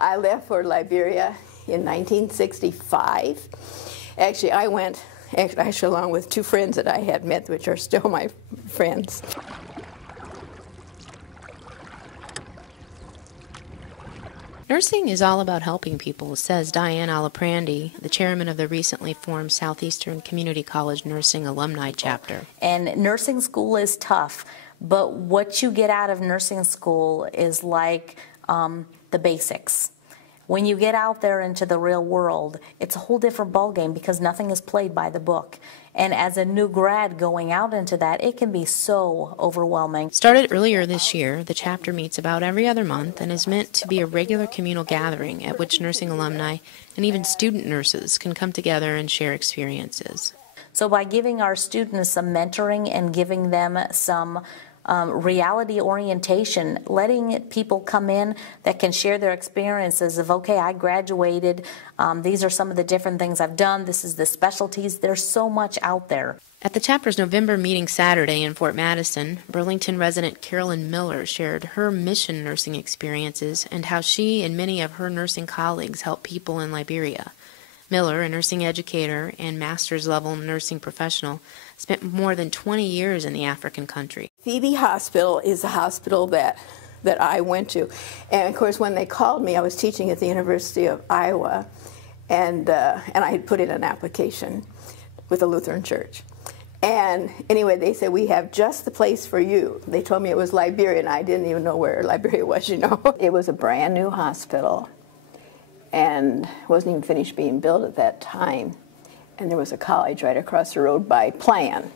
I left for Liberia in 1965. Actually, I went along with two friends that I had met, which are still my friends. Nursing is all about helping people, says Diane Alaprandi, the chairman of the recently formed Southeastern Community College Nursing Alumni Chapter. And nursing school is tough, but what you get out of nursing school is like the basics. When you get out there into the real world, it's a whole different ballgame because nothing is played by the book. And as a new grad going out into that, it can be so overwhelming. Started earlier this year, the chapter meets about every other month and is meant to be a regular communal gathering at which nursing alumni and even student nurses can come together and share experiences. So by giving our students some mentoring and giving them some reality orientation, letting people come in that can share their experiences of, okay, I graduated, these are some of the different things I've done, this is the specialties, there's so much out there. At the chapter's November meeting Saturday in Fort Madison, Burlington resident Carolyn Miller shared her mission nursing experiences and how she and many of her nursing colleagues help people in Liberia. Miller, a nursing educator and master's-level nursing professional, spent more than 20 years in the African country. Phebe Hospital is the hospital that I went to. And, of course, when they called me, I was teaching at the University of Iowa, and I had put in an application with the Lutheran Church. And anyway, they said, we have just the place for you. They told me it was Liberia, and I didn't even know where Liberia was, you know. It was a brand new hospital, and wasn't even finished being built at that time. And there was a college right across the road by plan.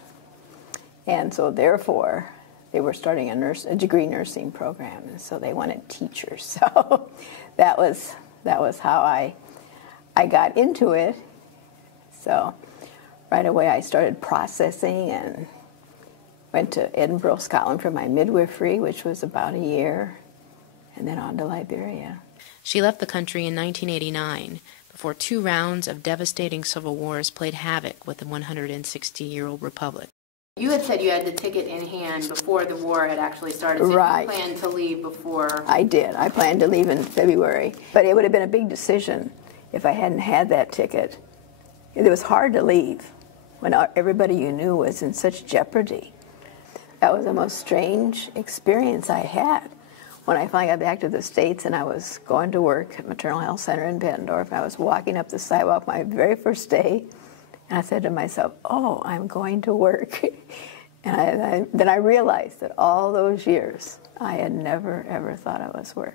And so therefore, they were starting a degree nursing program, and so they wanted teachers. So that was how I got into it. So right away I started processing and went to Edinburgh, Scotland for my midwifery, which was about a year, and then on to Liberia. She left the country in 1989 before 2 rounds of devastating civil wars played havoc with the 160-year-old republic. You had said you had the ticket in hand before the war had actually started, so right. You planned to leave before... I did. I planned to leave in February. But it would have been a big decision if I hadn't had that ticket. It was hard to leave when everybody you knew was in such jeopardy. That was the most strange experience I had. When I finally got back to the States and I was going to work at Maternal Health Center in Bettendorf, I was walking up the sidewalk my very first day, and I said to myself, oh, I'm going to work. And then I realized that all those years I had never, ever thought it was work.